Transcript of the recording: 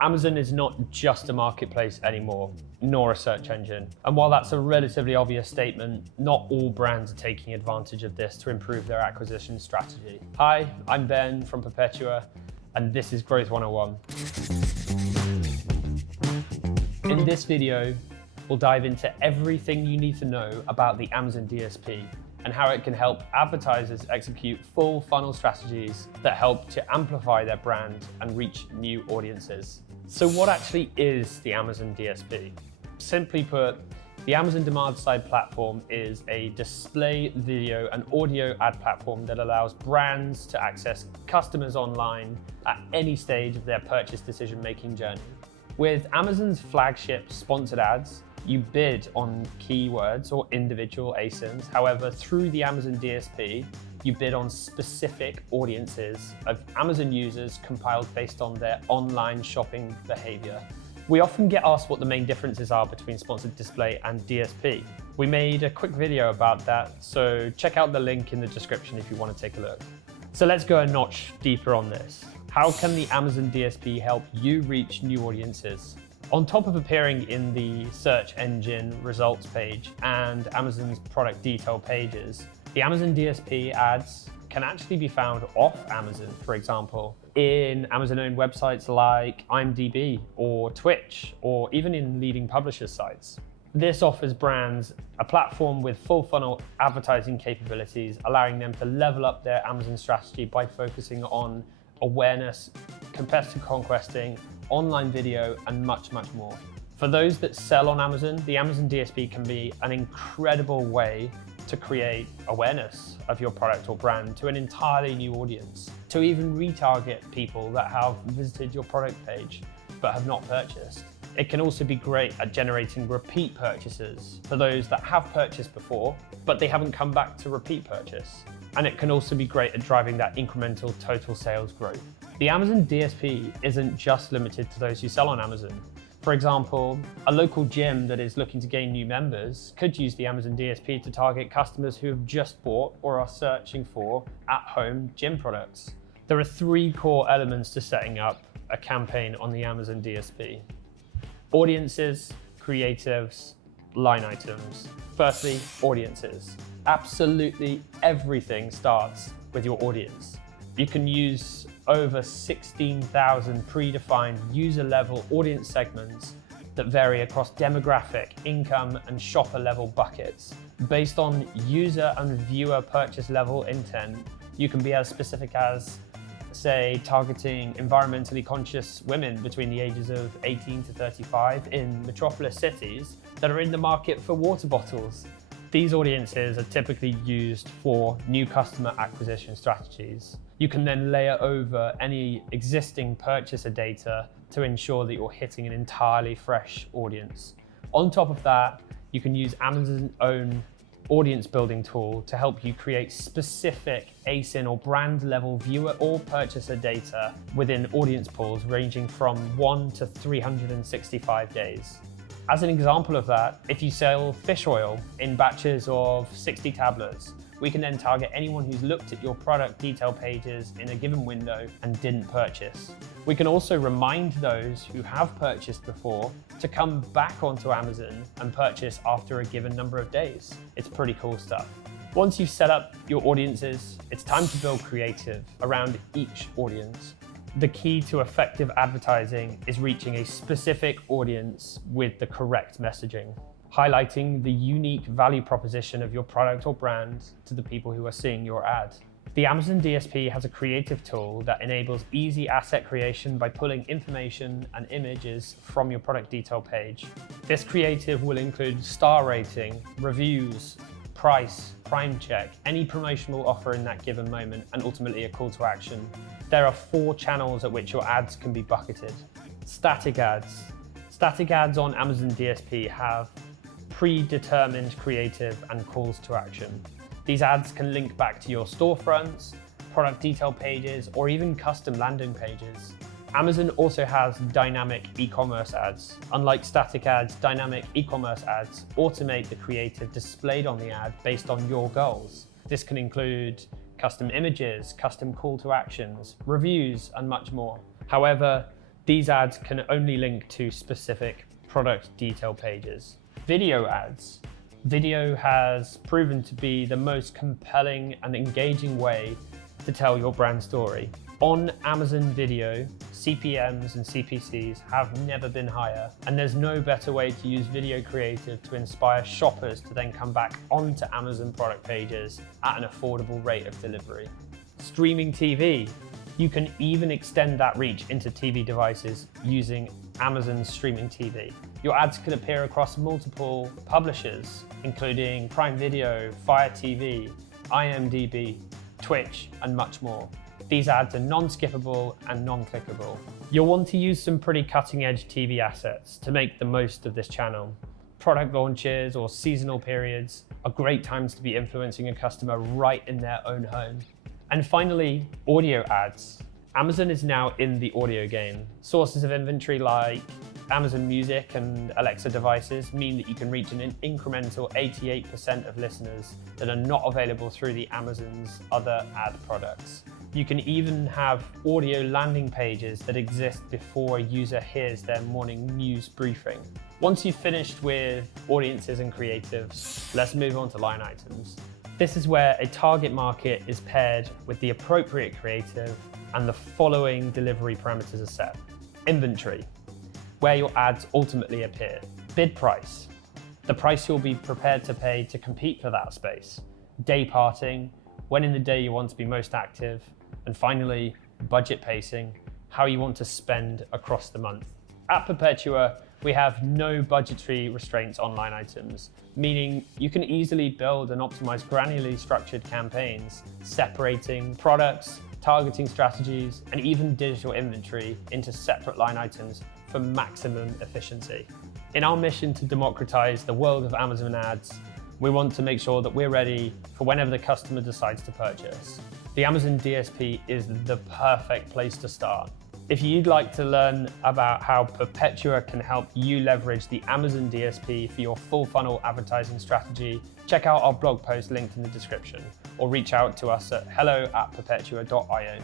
Amazon is not just a marketplace anymore, nor a search engine. And while that's a relatively obvious statement, not all brands are taking advantage of this to improve their acquisition strategy. Hi, I'm Ben from Perpetua, and this is Growth 101. In this video, we'll dive into everything you need to know about the Amazon DSP and how it can help advertisers execute full funnel strategies that help to amplify their brand and reach new audiences. So what actually is the Amazon DSP? Simply put, the Amazon demand-side platform is a display, video, and audio ad platform that allows brands to access customers online at any stage of their purchase decision-making journey. With Amazon's flagship sponsored ads, you bid on keywords or individual ASINs. However, through the Amazon DSP, you bid on specific audiences of Amazon users compiled based on their online shopping behavior. We often get asked what the main differences are between sponsored display and DSP. We made a quick video about that, so check out the link in the description if you want to take a look. So let's go a notch deeper on this. How can the Amazon DSP help you reach new audiences? On top of appearing in the search engine results page and Amazon's product detail pages, the Amazon DSP ads can actually be found off Amazon, for example, in Amazon-owned websites like IMDb or Twitch, or even in leading publishers' sites. This offers brands a platform with full funnel advertising capabilities, allowing them to level up their Amazon strategy by focusing on awareness, competitive conquesting, online video, and much, much more. For those that sell on Amazon, the Amazon DSP can be an incredible way to create awareness of your product or brand to an entirely new audience, to even retarget people that have visited your product page but have not purchased. It can also be great at generating repeat purchases for those that have purchased before, but they haven't come back to repeat purchase. And it can also be great at driving that incremental total sales growth. The Amazon DSP isn't just limited to those who sell on Amazon. For example, a local gym that is looking to gain new members could use the Amazon DSP to target customers who have just bought or are searching for at-home gym products. There are three core elements to setting up a campaign on the Amazon DSP: audiences, creatives, line items. Firstly, audiences. Absolutely everything starts with your audience. You can use over 16,000 predefined user-level audience segments that vary across demographic, income, and shopper-level buckets. Based on user and viewer purchase level intent, you can be as specific as, say, targeting environmentally conscious women between the ages of 18 to 35 in metropolis cities that are in the market for water bottles. These audiences are typically used for new customer acquisition strategies. You can then layer over any existing purchaser data to ensure that you're hitting an entirely fresh audience. On top of that, you can use Amazon's own audience building tool to help you create specific ASIN or brand level viewer or purchaser data within audience pools ranging from 1 to 365 days. As an example of that, if you sell fish oil in batches of 60 tablets, we can then target anyone who's looked at your product detail pages in a given window and didn't purchase. We can also remind those who have purchased before to come back onto Amazon and purchase after a given number of days. It's pretty cool stuff. Once you've set up your audiences, it's time to build creative around each audience. The key to effective advertising is reaching a specific audience with the correct messaging, highlighting the unique value proposition of your product or brand to the people who are seeing your ad. The Amazon DSP has a creative tool that enables easy asset creation by pulling information and images from your product detail page. This creative will include star rating, reviews, price, prime check, any promotional offer in that given moment, and ultimately a call to action. There are 4 channels at which your ads can be bucketed. Static ads. Static ads on Amazon DSP have predetermined creative and calls to action. These ads can link back to your storefronts, product detail pages, or even custom landing pages. Amazon also has dynamic e-commerce ads. Unlike static ads, dynamic e-commerce ads automate the creative displayed on the ad based on your goals. This can include custom images, custom call to actions, reviews, and much more. However, These ads can only link to specific product detail pages. Video ads. Video has proven to be the most compelling and engaging way to tell your brand story. On Amazon Video, CPMs and CPCs have never been higher, and there's no better way to use video creative to inspire shoppers to then come back onto Amazon product pages at an affordable rate of delivery. Streaming TV. You can even extend that reach into TV devices using Amazon's streaming TV. Your ads can appear across multiple publishers, including Prime Video, Fire TV, IMDb, Twitch, and much more. These ads are non-skippable and non-clickable. You'll want to use some pretty cutting-edge TV assets to make the most of this channel. Product launches or seasonal periods are great times to be influencing a customer right in their own home. And finally, audio ads. Amazon is now in the audio game. Sources of inventory like Amazon Music and Alexa devices mean that you can reach an incremental 88% of listeners that are not available through the Amazon's other ad products. You can even have audio landing pages that exist before a user hears their morning news briefing. Once you've finished with audiences and creatives, let's move on to line items. This is where a target market is paired with the appropriate creative and the following delivery parameters are set. Inventory, where your ads ultimately appear. Bid price, the price you'll be prepared to pay to compete for that space. Day parting, when in the day you want to be most active. And finally, budget pacing, how you want to spend across the month. At Perpetua, we have no budgetary restraints on line items, meaning you can easily build and optimize granularly structured campaigns, separating products, targeting strategies, and even digital inventory into separate line items for maximum efficiency. In our mission to democratize the world of Amazon ads, we want to make sure that we're ready for whenever the customer decides to purchase. The Amazon DSP is the perfect place to start. If you'd like to learn about how Perpetua can help you leverage the Amazon DSP for your full funnel advertising strategy, check out our blog post linked in the description or reach out to us at hello@perpetua.io.